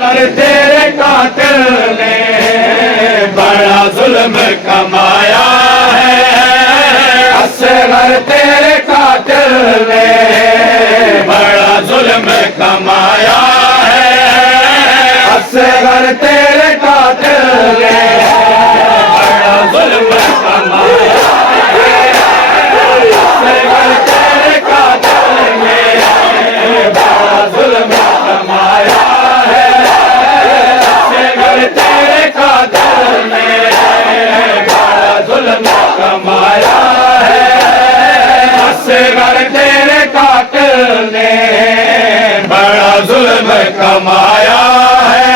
तेरे कातिल ने बड़ा जुल्म कमाया है। असगर तेरे कातिल ने बड़ा जुल्म कमाया है। असगर तेरे कातिल ने बड़ा जुल्म कमाया है। असगर तेरे कातिल ने बड़ा जुल्म कमाया है। तेरे कातिल ने बड़ा जुल्म कमाया है। असगर तेरे कातिल ने बड़ा जुल्म कमाया है।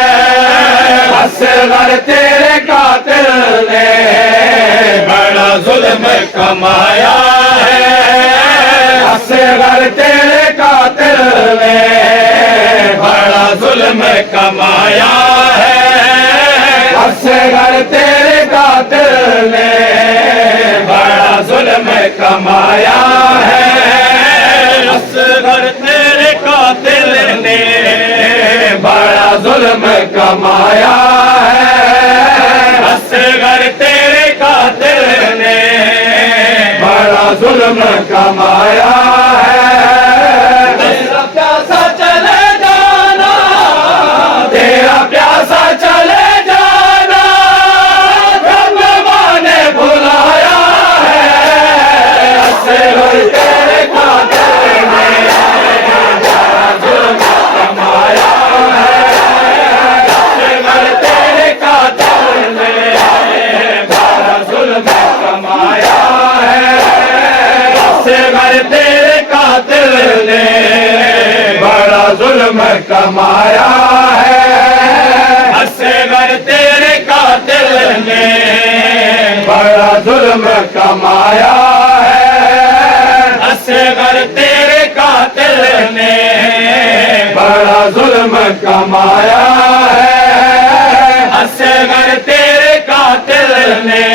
असगर तेरे कातिल ने बड़ा जुल्म कमाया है। असगर तेरे कातिल ने बड़ा जुल्म कमाया है। असगर तेरे कातिल ने बड़ा जुल्म कमाया है। असगर तेरे कातिल ने बड़ा जुल्म कमाया है। असगर तेरे कातिल ने बड़ा जुल्म कमाया है। तेरा प्यासा चले जाना, तेरा प्यासा चले तेरे कातिल ने बड़ा जुल्म कमाया है। असगर तेरे कातिल ने बड़ा जुल्म कमाया है। असगर तेरे कातिल ने बड़ा जुल्म कमाया है। असगर तेरे कातिल ने बड़ा जुल्म कमाया है। असगर तेरे कातिल ने बड़ा जुल्म कमाया है। असगर तेरे कातिल ने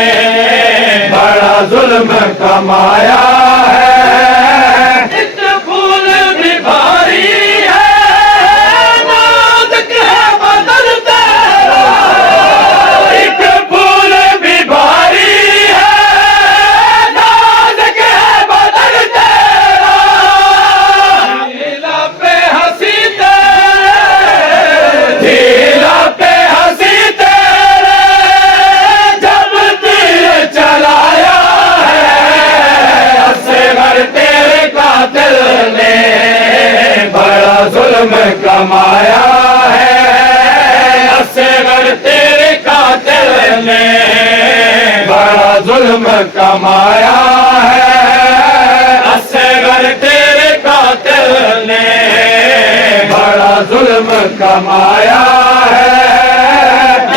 बड़ा जुल्म कमाया है। एक फूल भी भारी है, नाजुक है बदन तेरा। एक फूल भी भारी है, नाजुक है बदन तेरा। ढीला पे हंसी तेरे, ढीला पे हंसी तेरे, जब तीर चलाया है। असगर तेरे कातिल ने बड़ा जुल्म कमाया है। असगर तेरे कातिल ने बड़ा जुल्म कमाया है। असगर तेरे कातिल ने बड़ा जुल्म कमाया है।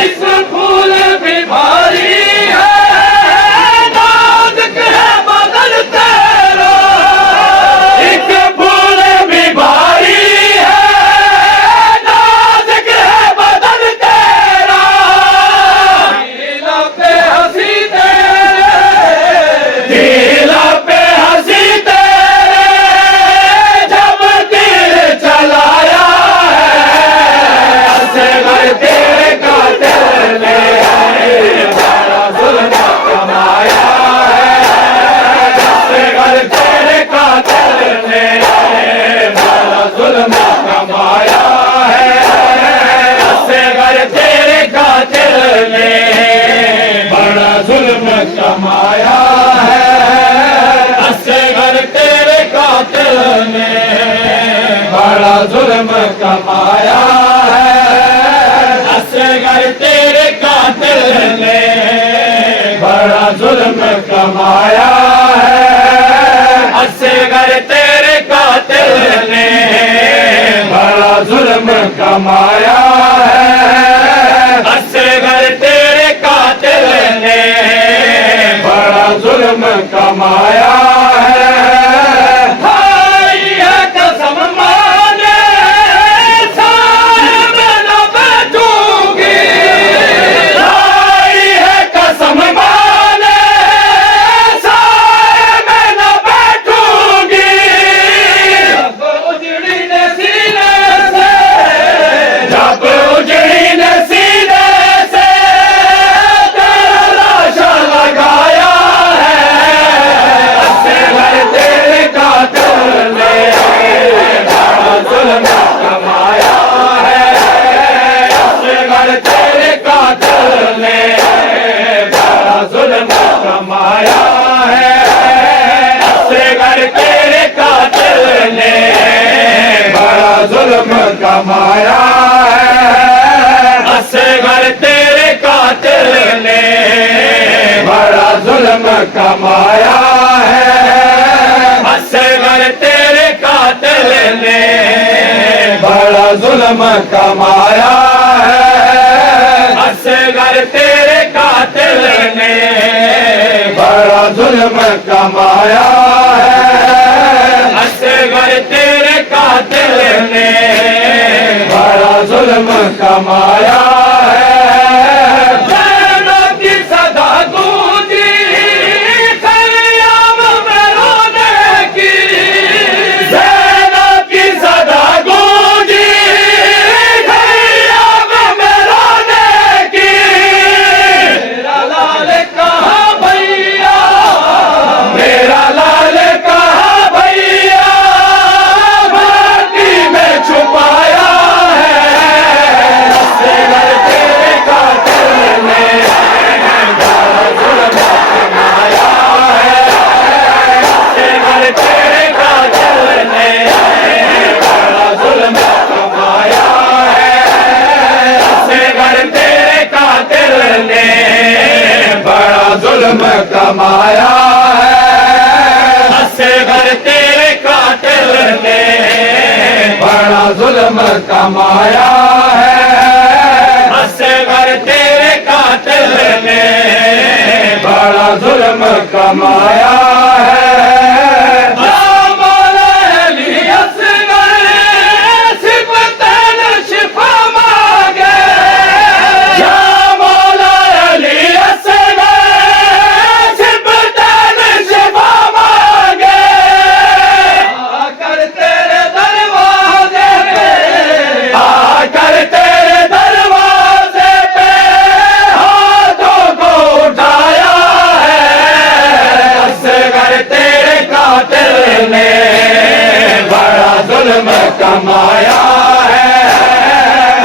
इस फूल भी भारी है, नाजुक है बदन तेरा। एक फूल भी भारी है, नाजुक है बदन तेरा। ढीला पे हंसी तेरे, ढीला पे हंसी तेरे, जब तीर चलाया है। असगर तेरे कातिल ने बड़ा जुल्म कमाया है। असगर तेरे कातिल ने बड़ा जुल्म कमाया है। असगर तेरे कातिल ने बड़ा जुल्म कमाया है। असगर तेरे कातिल ने बड़ा जुल्म कमाया है। असगर तेरे कातिल ने बड़ा जुल्म कमाया है। असगर तेरे कातिल ने बड़ा जुल्म कमाया है। असगर तेरे कातिल ने बड़ा जुल्म कमाया है। भाई है कसम माने, साए में न बैठूंगी। भाई है कसम माने, साए में न बैठूंगी। जब उजड़ी ने सीने से, जब कमाया है, असगर तेरे कातिल ने बड़ा जुल्म कमाया है, असगर तेरे कातिल ने बड़ा जुल्म कमाया है, असगर तेरे कातिल ने बड़ा जुल्म कमाया है, असगर तेरे कातिल ने बड़ा जुल्म कमाया है। ज़ैनब की सदा गूंजी ख़याम में रोने की, ज़ैनब की सदा गूंजी ख़याम में रोने की। मेरा लाल कहाँ भैया, मेरा लाल कहाँ भैया, माटी में छुपाया है, असगर तेरे कातिल ने बड़ा जुल्म कमाया है, असगर तेरे कातिल ने बड़ा जुल्म कमाया है, असगर तेरे कातिल ने बड़ा जुल्म कमाया है, असगर तेरे कातिल ने बड़ा जुल्म कमाया है, असगर तेरे कातिल ने बड़ा जुल्म कमाया है। मौला अली असगर सिफ़तैन शिफा मांगे, या मौला अली असगर सिफ़तैन शिफा मांगे, आकर तेरे दरवाजे पे, आकर तेरे दरवाजे पे हाथों को उठाया है, असगर तेरे कातिल ने बड़ा जुल्म कमाया है,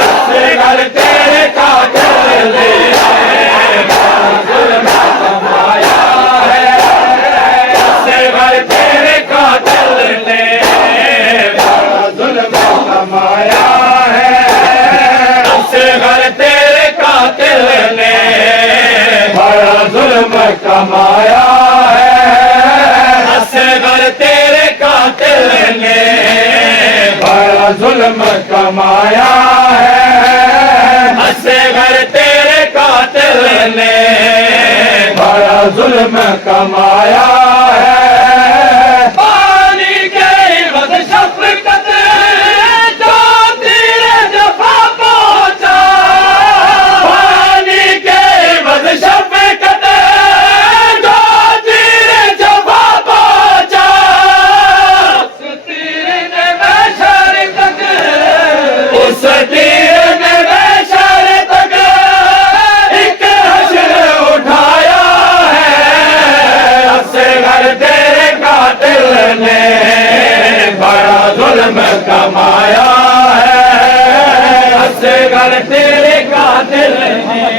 असगर तेरे कातिल ने बड़ा जुल्म कमाया है, असगर तेरे कातिल ने बड़ा जुल्म कमाया है, असगर तेरे कातिल ने बड़ा जुल्म कमाया है, असगर तेरे कातिल ने बड़ा जुल्म कमाया है, असगर तेरे कातिल ने बड़ा जुल्म कमाया है। पानी के इवज़ शफ़क़त जो तेरे जफ़ा पहुँचा, पानी के इवज़ शफ़क़त जो तेरे जफ़ा पहुँचा, उस तीर ने बेशर तक, उस तीर ने बेशर तक एक हश्र उठाया है, असगर तेरे कातिल ने बड़ा जुल्म कमाया है, असगर तेरे कातिल ने